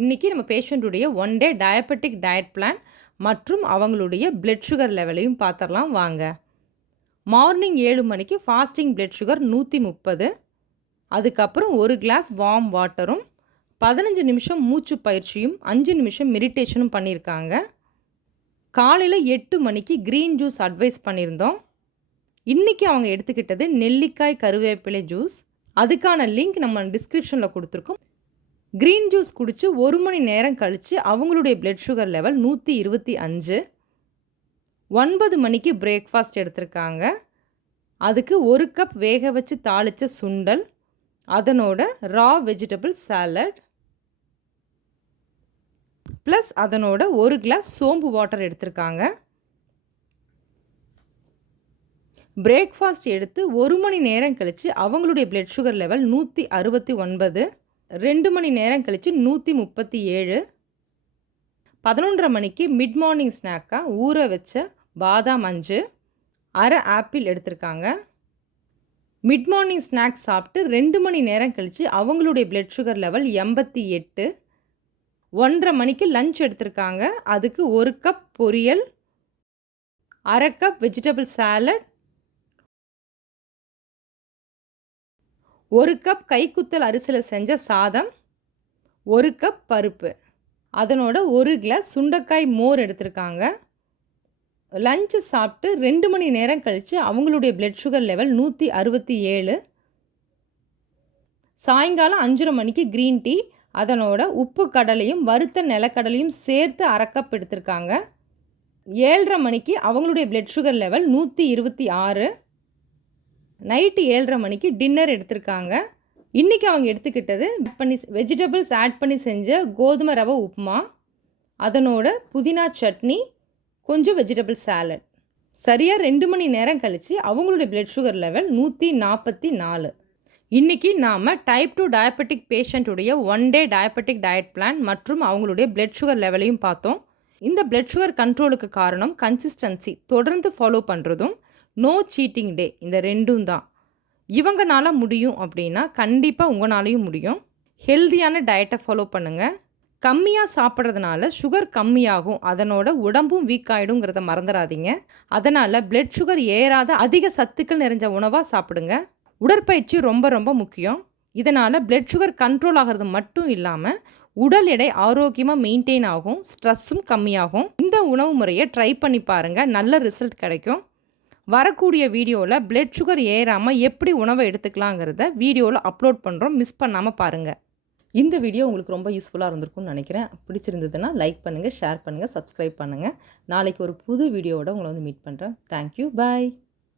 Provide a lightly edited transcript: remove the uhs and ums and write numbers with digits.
இன்றைக்கி நம்ம பேஷண்ட்டுடைய 1 டே diabetic diet plan மற்றும் அவங்களுடைய பிளட் சுகர் லெவலையும் பார்த்துடலாம் வாங்க. மார்னிங் 7 மணிக்கு ஃபாஸ்டிங் பிளட் சுகர் 130. அதுக்கப்புறம் ஒரு கிளாஸ் வார்ம் வாட்டரும் 15 நிமிஷம் மூச்சு பயிற்சியும் 5 நிமிஷம் மெடிடேஷனும் பண்ணியிருக்காங்க. காலையில் 8 மணிக்கு க்ரீன் ஜூஸ் அட்வைஸ் பண்ணியிருந்தோம். இன்றைக்கி அவங்க எடுத்துக்கிட்டது நெல்லிக்காய் கருவேப்பிலை ஜூஸ். அதுக்கான லிங்க் நம்ம டிஸ்கிரிப்ஷனில் கொடுத்துருக்கோம். க்ரீன் ஜூஸ் குடித்து 1 மணி நேரம் கழித்து அவங்களுடைய பிளட் சுகர் லெவல் 125. 9 மணிக்கு பிரேக்ஃபாஸ்ட் எடுத்திருக்காங்க. அதுக்கு 1 கப் வேக வச்சு தாளித்த சுண்டல், அதனோட ரா வெஜிடபிள் சாலட் ப்ளஸ் அதனோட 1 கிளாஸ் சோம்பு வாட்டர் எடுத்திருக்காங்க. பிரேக்ஃபாஸ்ட் எடுத்து 1 மணி நேரம் கழித்து அவங்களுடைய பிளட் சுகர் லெவல் 169. 2 மணி நேரம் கழித்து 137. 11:30 மணிக்கு மிட் மார்னிங் ஸ்நாக்காக ஊற வச்ச பாதாம் 5, அரை ஆப்பிள் எடுத்திருக்காங்க. மிட் மார்னிங் ஸ்நாக்ஸ் சாப்பிட்டு 2 மணி நேரம் கழித்து அவங்களுடைய பிளட் சுகர் லெவல் 88. 1:30 மணிக்கு லஞ்ச் எடுத்திருக்காங்க. அதுக்கு 1 கப் பொரியல், அரை கப் வெஜிடபிள் சாலட், 1 கப் கைக்குத்தல் அரிசியில் செஞ்ச சாதம், 1 கப் பருப்பு, அதனோட 1 கிளாஸ் சுண்டைக்காய் மோர் எடுத்திருக்காங்க. லஞ்சு சாப்பிட்டு 2 மணி நேரம் கழித்து அவங்களுடைய பிளட் சுகர் லெவல் 167. சாயங்காலம் 5:30 மணிக்கு க்ரீன் டீ, அதனோட உப்பு கடலையும் வறுத்த நிலக்கடலையும் சேர்த்து அரை கப் எடுத்திருக்காங்க. 7:30 மணிக்கு அவங்களுடைய பிளட் சுகர் லெவல் 126. நைட்டு 7:30 மணிக்கு டின்னர் எடுத்திருக்காங்க. இன்றைக்கி அவங்க எடுத்துக்கிட்டது வெஜிடபிள்ஸ் ஆட் பண்ணி செஞ்ச கோதுமை ரவை உப்புமா, அதனோட புதினா சட்னி, கொஞ்சம் வெஜிடபிள் சாலட். சரியாக 2 மணி நேரம் கழித்து அவங்களுடைய பிளட் சுகர் லெவல் 144. இன்றைக்கி நாம் டைப் 2 டயபெட்டிக் பேஷண்ட்டுடைய 1 டே டயபெட்டிக் டயட் பிளான் மற்றும் அவங்களுடைய பிளட் சுகர் லெவலையும் பார்த்தோம். இந்த பிளட் சுகர் கண்ட்ரோலுக்கு காரணம் கன்சிஸ்டன்சி, தொடர்ந்து ஃபாலோ பண்ணுறதும் நோ சீட்டிங் டே, இந்த 2ம் தான். இவங்கனால முடியும் அப்படின்னா கண்டிப்பாக உங்களாலையும் முடியும். ஹெல்தியான டயட்டை ஃபாலோ பண்ணுங்கள். கம்மியாக சாப்பிட்றதுனால சுகர் கம்மியாகும், அதனோட உடம்பும் வீக் ஆகிடுங்கிறத மறந்துடாதீங்க. அதனால் பிளட் சுகர் ஏறாத அதிக சத்துக்கள் நிறைஞ்ச உணவாக சாப்பிடுங்க. உடற்பயிற்சி ரொம்ப ரொம்ப முக்கியம். இதனால் பிளட் சுகர் கண்ட்ரோல் ஆகிறது மட்டும் இல்லாமல் உடல் எடை ஆரோக்கியமாக மெயின்டைன் ஆகும், ஸ்ட்ரெஸ்ஸும் கம்மியாகும். இந்த உணவு முறையை ட்ரை பண்ணி பாருங்கள், நல்ல ரிசல்ட் கிடைக்கும். வரக்கூடிய வீடியோவில் பிளட் சுகர் ஏறாமல் எப்படி உணவை எடுத்துக்கலாங்கிறத வீடியோவில் அப்லோட் பண்ணுறோம், மிஸ் பண்ணாமல் பாருங்கள். இந்த வீடியோ உங்களுக்கு ரொம்ப யூஸ்ஃபுல்லாக இருந்திருக்கும்னு நினைக்கிறேன். பிடிச்சிருந்ததுன்னா லைக் பண்ணுங்கள், ஷேர் பண்ணுங்கள், சப்ஸ்கிரைப் பண்ணுங்கள். நாளைக்கு ஒரு புது வீடியோவோட உங்களை மீட் பண்ணுறேன். தேங்க்யூ, பாய்.